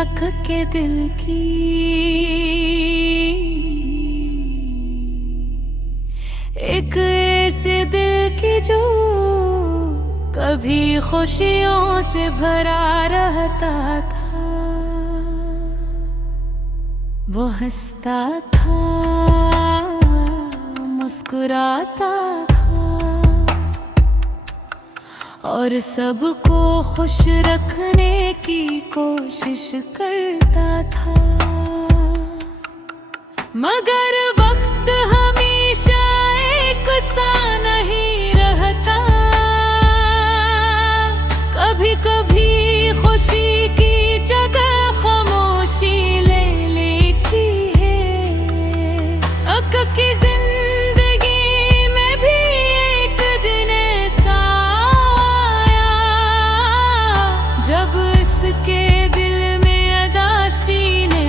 धड़क के दिल की, एक ऐसे दिल की जो कभी खुशियों से भरा रहता था। वो हंसता था, मुस्कुराता था और सबको खुश रखने की कोशिश करता था। मगर वक्त हमेशा एक सा नहीं रहता, कभी कभी खुशी की जगह खामोशी ले लेती है। अक की जिंदगी में भी एक दिन ऐसा आया जब इसके दिल में उदासी ने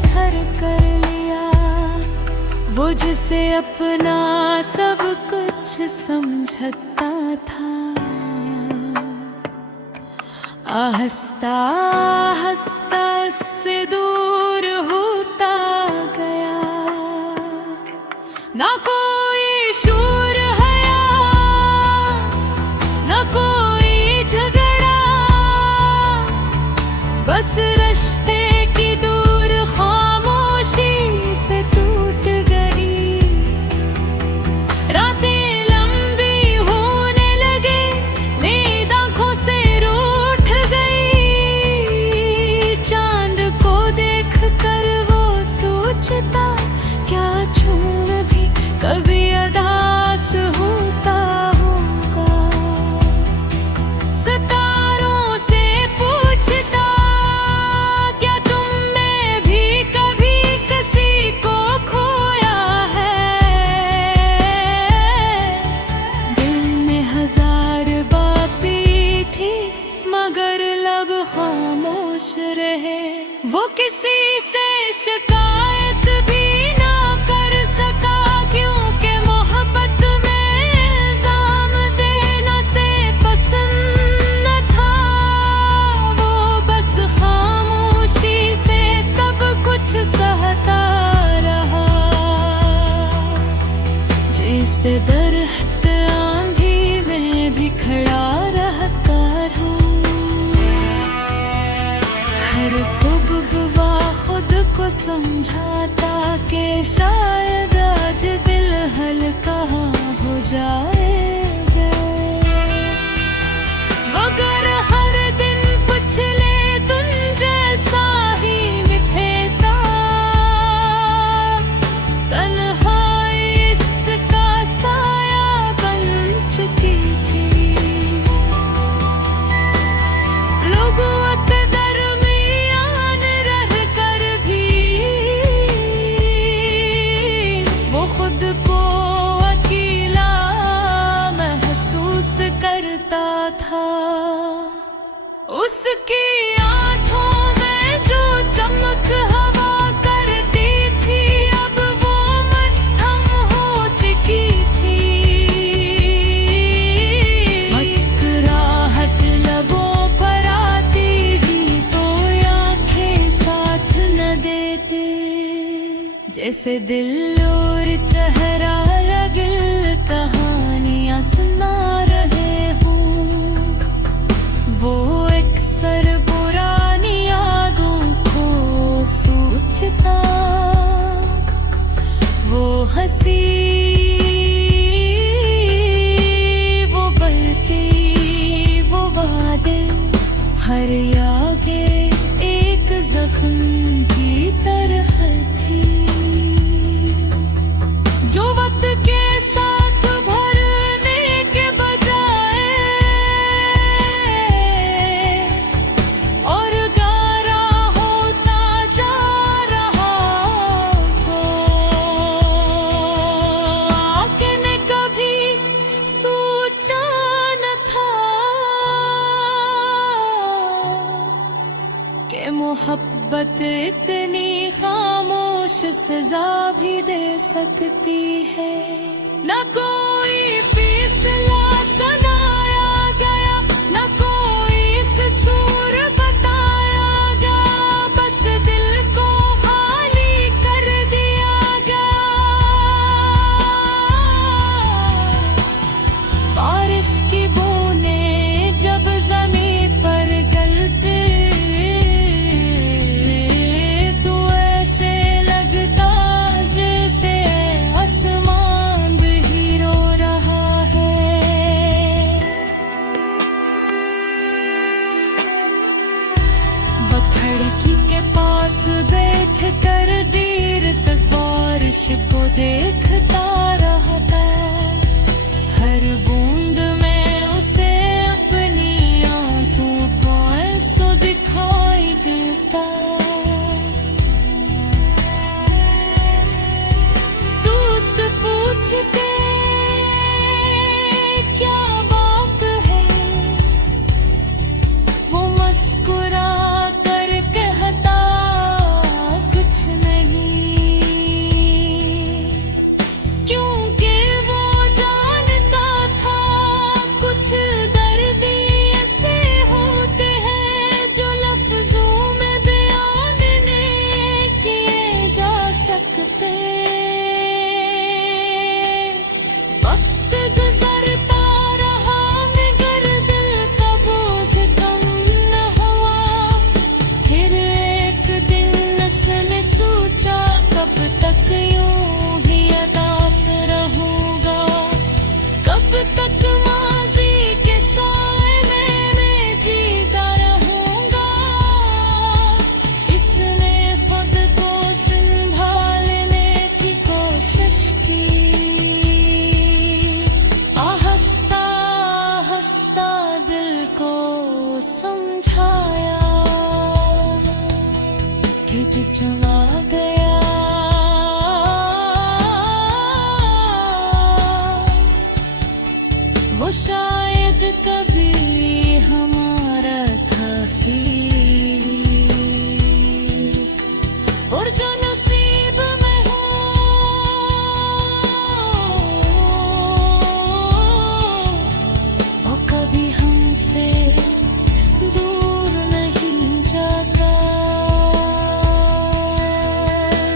घर कर लिया। वो जिसे अपना सब कुछ समझता था, आहिस्ता आहिस्ता इससे दूर होता गया। ना कोई शूर हया, ना कोई झगड़ा, बस रिश्ते की दूर खामोशी से टूट गई। रातें लंबी होने लगे, नींद आंखों से रूठ गई। चांद को देख कर वो सोचता, क्या छूम भी कभी उदास होता होगा। सितारों से पूछता, क्या तुम में भी कभी किसी को खोया है। दिल में हजार बातें थी मगर लब खामोश रहे। वो किसी से शिकायत भी ना कर सका, क्योंकि मोहब्बत में इल्जाम देना से पसंद न था। वो बस खामोशी से सब कुछ सहता रहा। जैसे दरख्त आंधी में भी खड़ा रहता रहा। हर सुबह वह खुद को समझाता कि शायद आज दिल हल्का हो जाएगा। मगर हर दिन पूछ ले तुम जैसा ही निभेता। तन्हाई इसका साया बन चुकी थी। लोगों के दरमियान रह कर भी वो खुद को अकेला महसूस करता था। उसकी आंखों में जो चमक हवा करती थी, अब वो मत्थम हो चुकी थी। मुस्कुराहट लबों पर आती भी तो आंखें साथ न देते। जैसे दिल और चेहरा रगिल कहानियां सुना रहे हूँ। वो अक्सर पुरानी यादों को सोचता। वो हंसी, वो बल्कि वो वादे, हर आगे एक जख्म की तरह थी। जो वक्त के साथ भरने के बजाय और गारा होता जा रहा था। आके ने कभी सोचा न था कि मोहब्बत इतनी खामोश सजा भी दे सकती है। न कोई फैसला सुनाया गया, न कोई कसूर बताया गया। खिड़की के पास बैठ कर देर तक बारिश को देखता रहा था। हर बूंद में उसे अपनी आंखों को ऐसा दिखाई देता। दोस्त पूछते क्या बात है, वो मुस्कुरा कर कहता कुछ नहीं, क्योंकि वो जानता था कुछ दर्द ऐसे होते हैं जो लफ्जों में बयान नहीं किए जा सकते। वक्त गुजरता रहा मगर दिल का बोझ कम न हुआ। फिर एक दिन उसने सोचा कब तक यूं ही उदास रहूंगा, कब तक माजी के साए में मैं जीता रहूंगा। इसने खुद को संभालने की कोशिश की, हंसता हंसता दिल को समझाया कि जो चला गया वो शायद कभी हमारा था ही, और जो नसीब में हो वो कभी हमसे दूर नहीं जाता।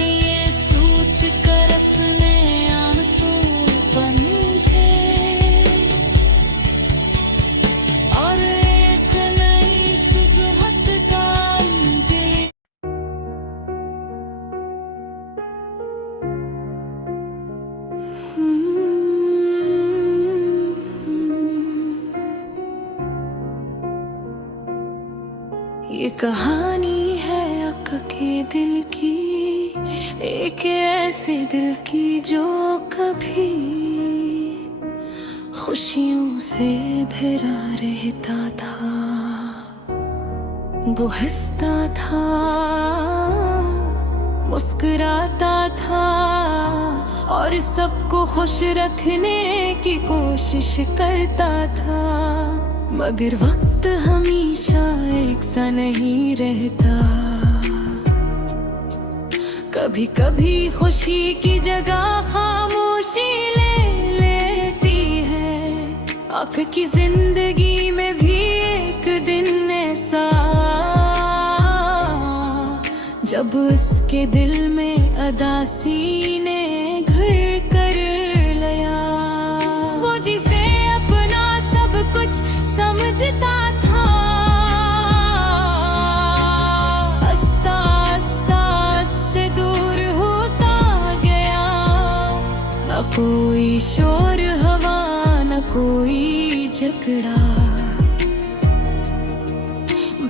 ये सोच कर उसने आंसू बंझे और एक नई सुबहत का अंधेरा। ये कहानी है अक के दिल की, एक ऐसे दिल की जो कभी खुशियों से भरा रहता था। वो हंसता था, मुस्कुराता था और सबको खुश रखने की कोशिश करता था। मगर वक्त हमेशा एक सा नहीं रहता, कभी कभी खुशी की जगह खामोशी ले लेती है। आपकी जिंदगी में भी एक दिन ऐसा जब उसके दिल में अदासी ने घर कर लिया। वो जिसे अपना सब कुछ समझता था, आस्ता आस्ता से दूर होता गया। न कोई शोर हवा, न कोई झगड़ा,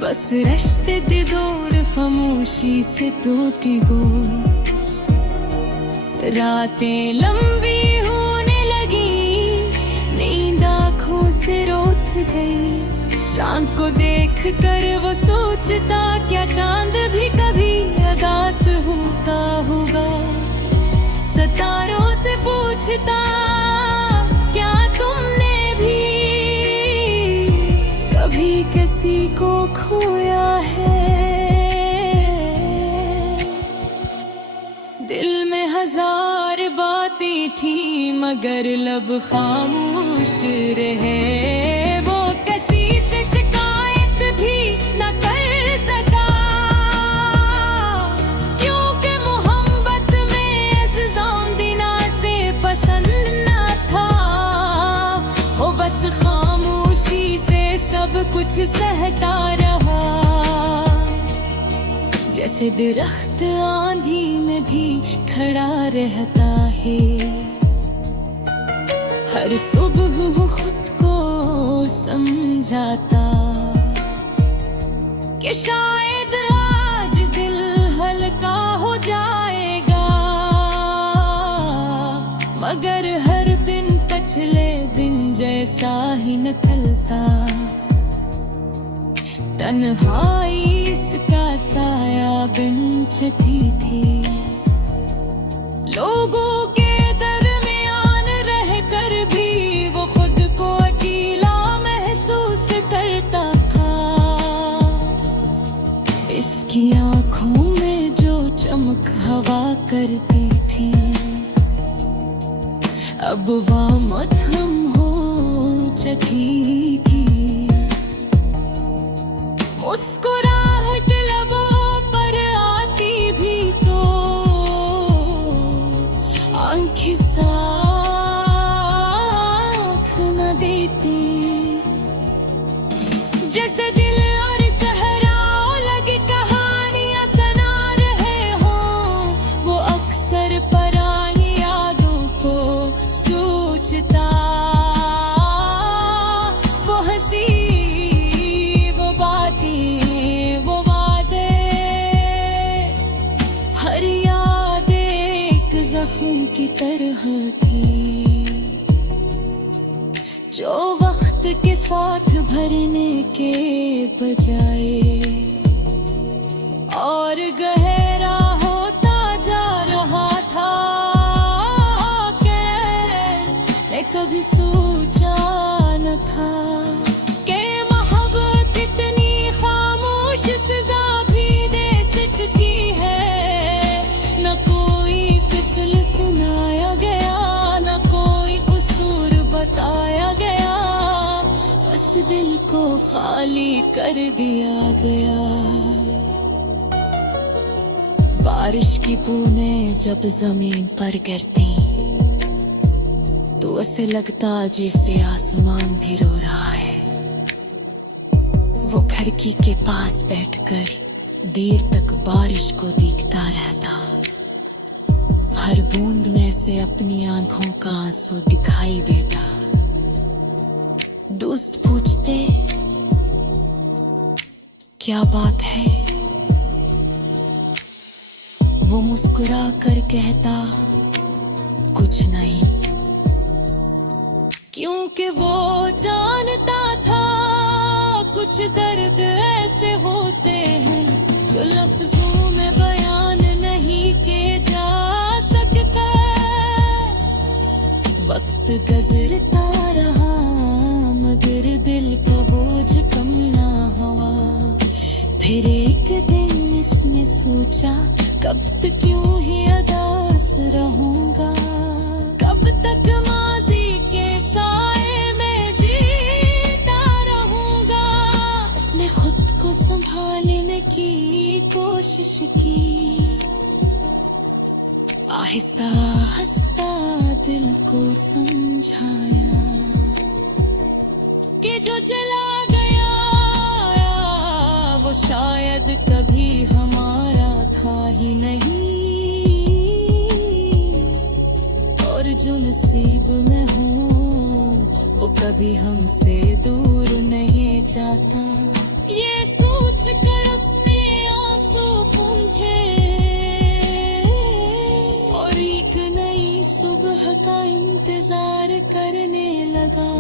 बस रश्ते दिदोर खामोशी से टूटी हो। रातें लंबी होने लगी, नींद आँखों से रोत गई। चांद को देख कर वो सोचता क्या चांद भी कभी उदास होता होगा। सितारों से पूछता क्या तुमने भी कभी किसी को खोया है। दिल में हजार बातें थी मगर लब खामोश रहे। वो किसी से शिकायत भी न कर सका, क्योंकि मोहब्बत में इंतजाम देना से पसंद न था। वो बस खामोशी से सब कुछ सहता रहा। जैसे दरख्त आंधी में भी खड़ा रहता है, हर सुबह खुद को समझाता कि शायद अगर हर दिन पिछले दिन जैसा ही निकलता, तन्हाई इसका साया बिनचती थी। लोगों के दरमियान रहकर भी वो खुद को अकेला महसूस करता था। इसकी आंखों में जो चमक हवा करती थी, अब वह मध्यम हो चुकी थी। मुस्कुराहट लबों पर आती भी तो आंखें साथ न देती। जैसे दिल और चेहराओं लगी कहानियां सुना रहे हों, वो अक्सर पराई यादों को सोचता। वो हंसी, वो बातें, वो वादे, हर याद एक जख्म की तरह थी, जो वक्त के साथ भरने के बजाय और गहरा होता जा रहा था। मैं कभी सोचा न था कि मोहब्बत इतनी खामोश सजा भी दे सकती है। न कोई फिसल सुनाया गया, न कोई कसूर बताया गया, बस दिल को खाली कर दिया गया। बारिश की बूंदें जब जमीन पर गिरती, तो ऐसे लगता जैसे आसमान भी रो रहा है। वो खिड़की के पास बैठकर देर तक बारिश को देखता रहता। हर बूंद में से अपनी आंखों का आंसू दिखाई देता। दोस्त पूछते, क्या बात है? वो मुस्कुरा कर कहता, कुछ नहीं। क्योंकि वो जानता था कुछ दर्द ऐसे होते हैं जो लफ्जों में बयान नहीं किए जा सकता। वक्त गुजरता रहा मगर दिल का बोझ कम ना हुआ। फिर एक दिन इसने सोचा, कब तक यूं ही अदास रहूंगा, कब तक माजी के साए में जीता रहूंगा। उसने खुद को संभालने की कोशिश की, आहिस्ता आहिस्ता दिल को समझाया कि जो चला गया वो शायद कभी हमारा था ही नहीं, और जो नसीब में हो वो कभी हमसे दूर नहीं जाता। ये सोच कर उसने आंसू पूंझे और एक नई सुबह का इंतजार करने लगा।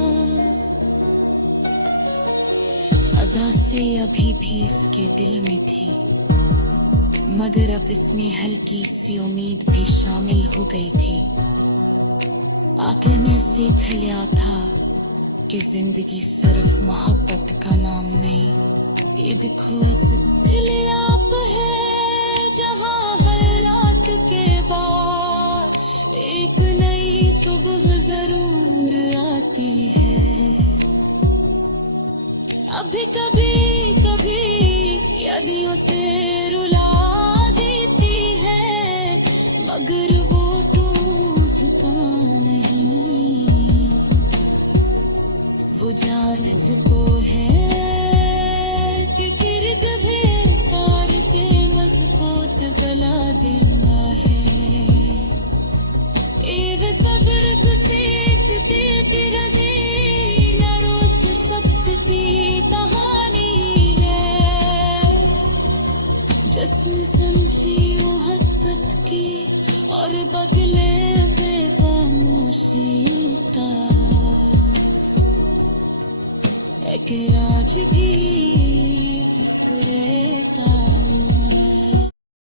उदासी अभी भी इसके दिल में थी, मगर अब इसमें हल्की सी उम्मीद भी शामिल हो गई थी। आखिर में सीख लिया था कि जिंदगी सिर्फ मोहब्बत का नाम नहीं। ये देखो दिल आप है जहां हर रात के बाद एक नई सुबह जरूर आती है। अभी कभी कभी यादियों से रुला देती है, मगर वो टूटता नहीं। वो जान चुको है कि गिरद भी सार के मजबूत गला देना है। ए सब्र को सीखती रजी न रोज शख्स की कहानी है, जिसने समझी मोहब्बत की और बदले में खामोशी उतार है कि आज भी मुस्कुराते